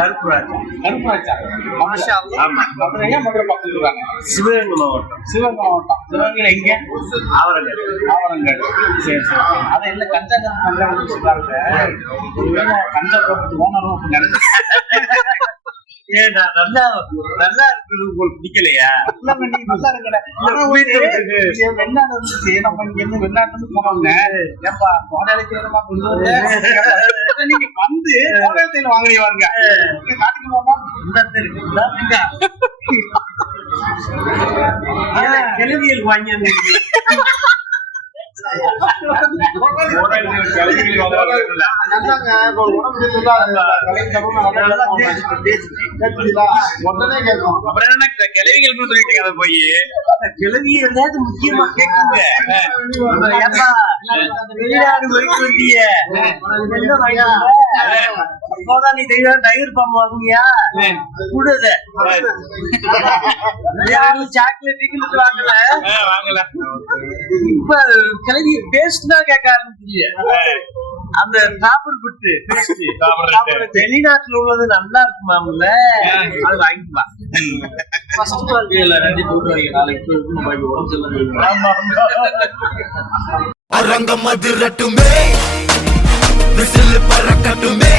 கருப்பராஜா மதுரையா மதுரை பக்கத்துல இருக்காங்க. சிவகங்கை மாவட்டம். சிவகங்கையில எங்க? ஆவரங்கல். சரி. அதை இல்ல கஞ்சா சொல்றாங்க. கஞ்சா போட்டு ஓனரும் நினைச்சு ஏடா நல்லா இருக்குது, உங்களுக்கு பிடிக்கலையா? நல்லா இருக்கல. வெளிநாடு வந்துச்சு, நம்ம இங்க இருந்து வெளிநாட்டுல இருந்து போனோம்னு ஏப்பா கோடையில கொண்டு வந்து நீங்க வந்து கோடையில வாங்குறீங்க காட்டுக்குமா கிழவியல் வாங்கி கிழவி ஏதாவது முக்கியமா கேட்குங்க. வெளிநாடு போயிட்டு வந்திய அப்போதான் நீ டைகர் பாம்பு வாங்குனியா? கூடுத சாக்லேட் வாங்கல. இப்ப கிளவி பேஸ்ட் தான் கேட்க ஆரம்பிச்சிருக்க. அந்த சாப்பிடு விட்டு வெளிநாட்டுல உள்ளது நல்லா இருக்குமாம்ல, அது வாங்கிக்கலாம். அரங்கம் அதிரட்டுமே, விசில் பறக்கட்டுமே.